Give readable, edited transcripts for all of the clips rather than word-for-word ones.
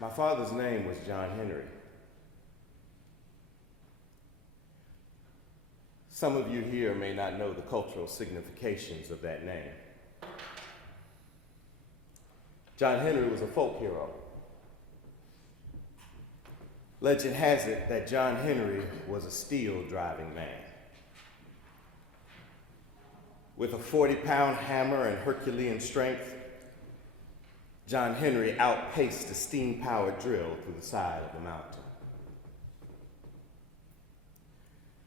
My father's name was John Henry. Some of you here may not know the cultural significations of that name. John Henry was a folk hero. Legend has it that John Henry was a steel-driving man. With a 40-pound hammer and Herculean strength, John Henry outpaced a steam-powered drill through the side of the mountain.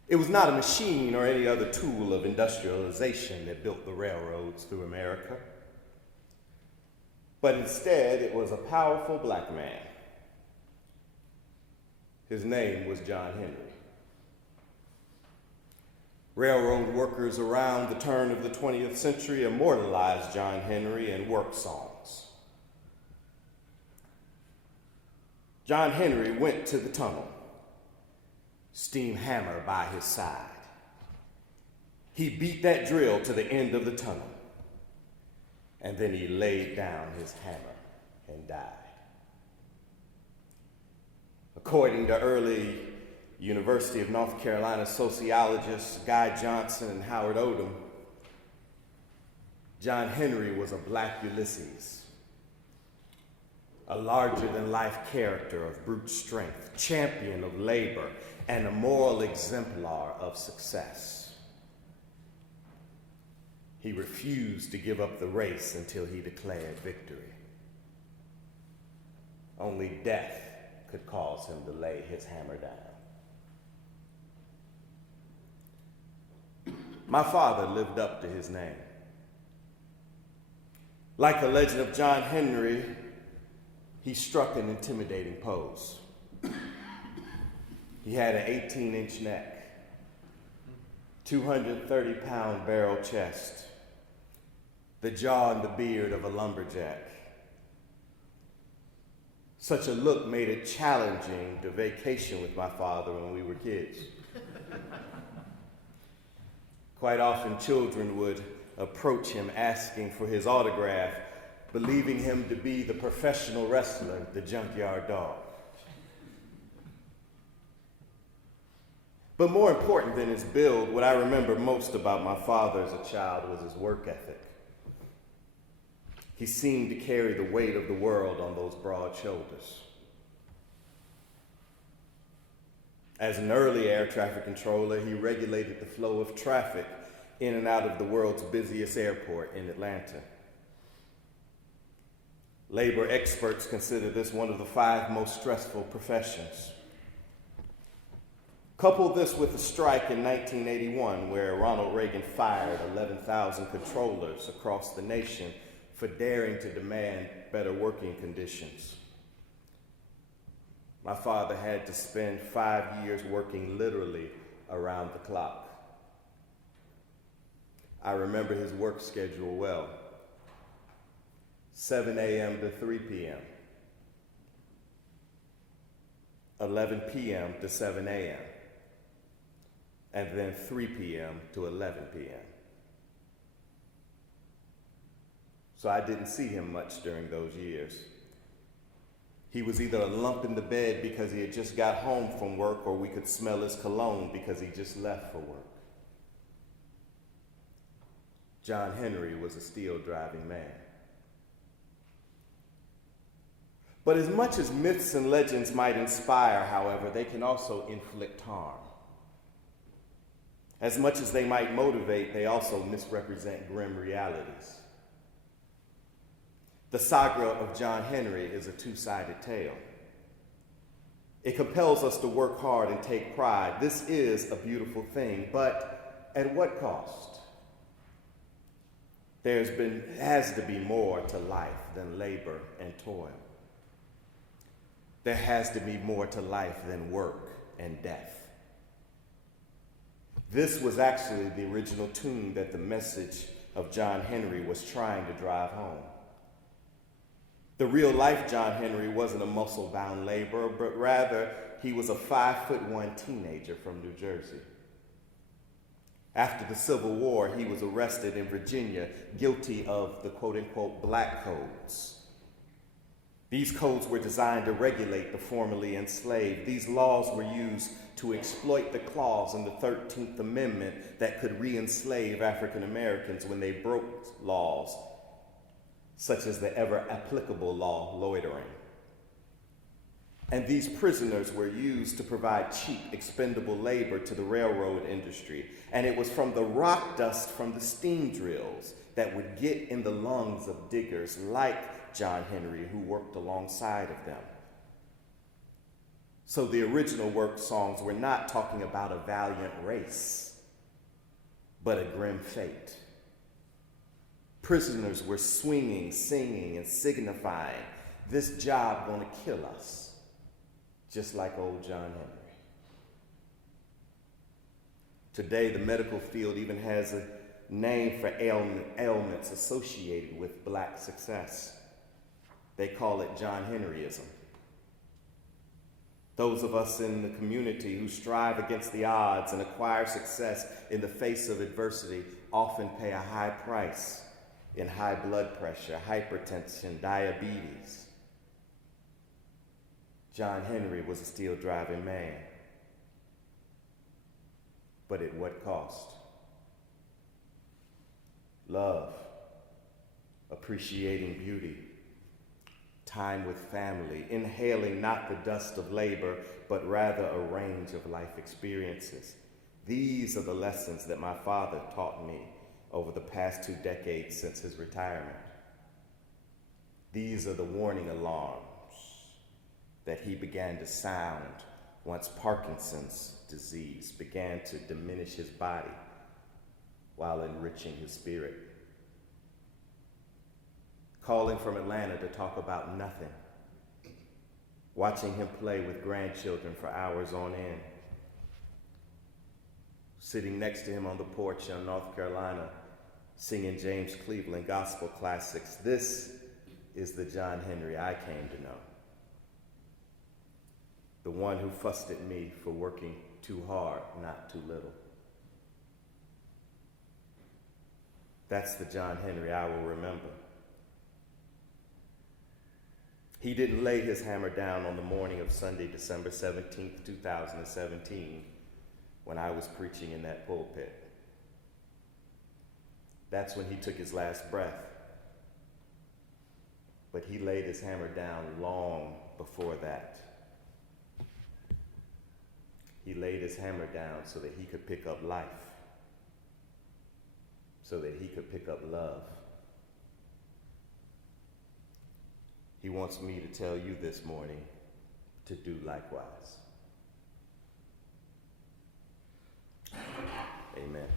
It was not a machine or any other tool of industrialization that built the railroads through America, but instead it was a powerful black man. His name was John Henry. Railroad workers around the turn of the 20th century immortalized John Henry in work songs. John Henry went to the tunnel, steam hammer by his side. He beat that drill to the end of the tunnel, and then he laid down his hammer and died. According to early University of North Carolina sociologists Guy Johnson and Howard Odom, John Henry was a black Ulysses, a larger-than-life character of brute strength, champion of labor, and a moral exemplar of success. He refused to give up the race until he declared victory. Only death could cause him to lay his hammer down. My father lived up to his name. Like the legend of John Henry, he struck an intimidating pose. He had an 18-inch neck, 230-pound barrel chest, the jaw and the beard of a lumberjack. Such a look made it challenging to vacation with my father when we were kids. Quite often, children would approach him asking for his autograph, believing him to be the professional wrestler, the Junkyard Dog. But more important than his build, what I remember most about my father as a child was his work ethic. He seemed to carry the weight of the world on those broad shoulders. As an early air traffic controller, he regulated the flow of traffic in and out of the world's busiest airport in Atlanta. Labor experts consider this one of the 5 most stressful professions. Couple this with the strike in 1981, where Ronald Reagan fired 11,000 controllers across the nation for daring to demand better working conditions. My father had to spend 5 years working literally around the clock. I remember his work schedule well. 7 a.m. to 3 p.m., 11 p.m. to 7 a.m., and then 3 p.m. to 11 p.m. So I didn't see him much during those years. He was either a lump in the bed because he had just got home from work, or we could smell his cologne because he just left for work. John Henry was a steel-driving man. But as much as myths and legends might inspire, however, they can also inflict harm. As much as they might motivate, they also misrepresent grim realities. The saga of John Henry is a two-sided tale. It compels us to work hard and take pride. This is a beautiful thing, but at what cost? Has to be more to life than labor and toil. There has to be more to life than work and death. This was actually the original tune that the message of John Henry was trying to drive home. The real-life John Henry wasn't a muscle-bound laborer, but rather he was a 5'1" teenager from New Jersey. After the Civil War, he was arrested in Virginia, guilty of the quote-unquote black codes. These codes were designed to regulate the formerly enslaved. These laws were used to exploit the clause in the 13th Amendment that could re-enslave African Americans when they broke laws, such as the ever applicable law loitering. And these prisoners were used to provide cheap, expendable labor to the railroad industry. And it was from the rock dust from the steam drills that would get in the lungs of diggers like John Henry, who worked alongside of them. So the original work songs were not talking about a valiant race, but a grim fate. Prisoners were swinging, singing, and signifying, this job gonna kill us, just like old John Henry. Today, the medical field even has a name for ailments associated with Black success. They call it John Henryism. Those of us in the community who strive against the odds and acquire success in the face of adversity often pay a high price in high blood pressure, hypertension, diabetes. John Henry was a steel driving man, but at what cost? Love, appreciating beauty, time with family, inhaling not the dust of labor, but rather a range of life experiences. These are the lessons that my father taught me over the past 2 decades since his retirement. These are the warning alarms that he began to sound once Parkinson's disease began to diminish his body while enriching his spirit. Calling from Atlanta to talk about nothing, watching him play with grandchildren for hours on end, sitting next to him on the porch in North Carolina, singing James Cleveland gospel classics. This is the John Henry I came to know. The one who fussed at me for working too hard, not too little. That's the John Henry I will remember. He didn't lay his hammer down on the morning of Sunday, December 17th, 2017, when I was preaching in that pulpit. That's when he took his last breath. But he laid his hammer down long before that. He laid his hammer down so that he could pick up life, so that he could pick up love. He wants me to tell you this morning to do likewise. Amen.